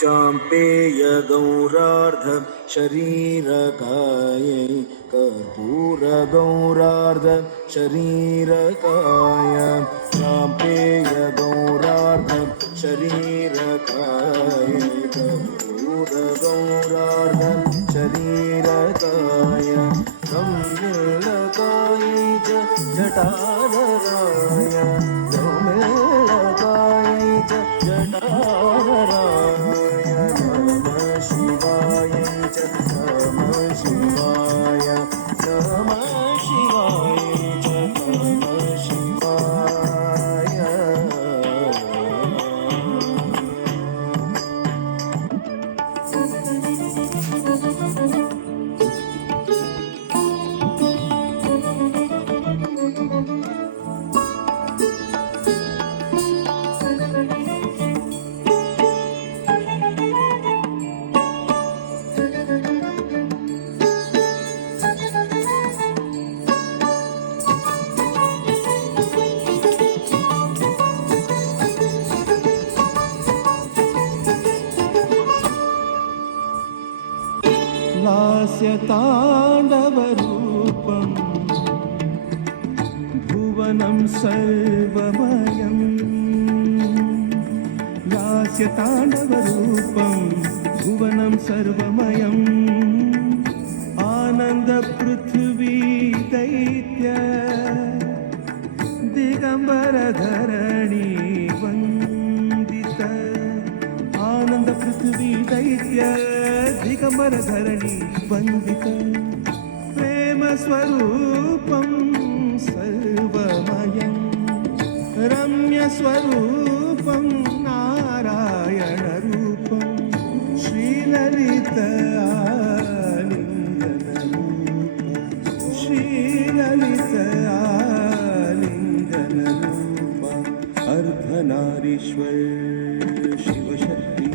चाम्पेय गौरार्ध शरीरकायै कर्पूर गौरार्ध शरीरकाय चाम्पेय गौरार्ध शरीरकायै कर्पूर गौरार्ध शरीरकाय गम्यलकायै च जटाधराय गम्यलकायै च जटाधराय नमः शिवाय च नमः शिवाय नमः शिवाय च नमः शिवाय लास्यताण्डवरूपं भुवनं सर्वमयं लास्यताण्डवरूपं भुवनं सर्वमयम् आनन्दपृथिवी दैत्य दिगम्बरधरणी वन्दित आनन्दपृथिवी दैत्य दिगम्बरधरणी वन्दित प्रेमस्वरूपं सर्वमयं रम्यस्वरूपं नारायणरूपं श्रीललित आलिङ्गनरूपं श्रीललित आलिङ्गनरूपं अर्धनारीश्वर शिवशक्ति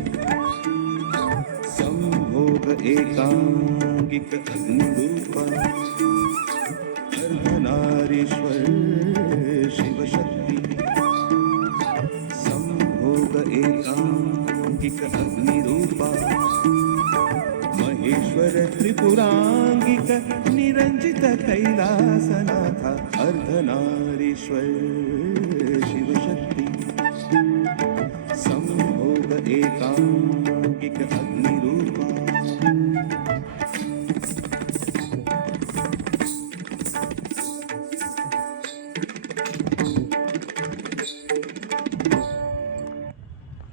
संभोग एकांगिक अग्निरूप अर्धनारीश्वर शिवशक्ति संभोग एकांगिक अग्निरूप महेश्वर त्रिपुरांगिक निरंजित कैलासनाथ अर्धनारीश्वर शिवशक्ति संभोग एकांगिक अग्नि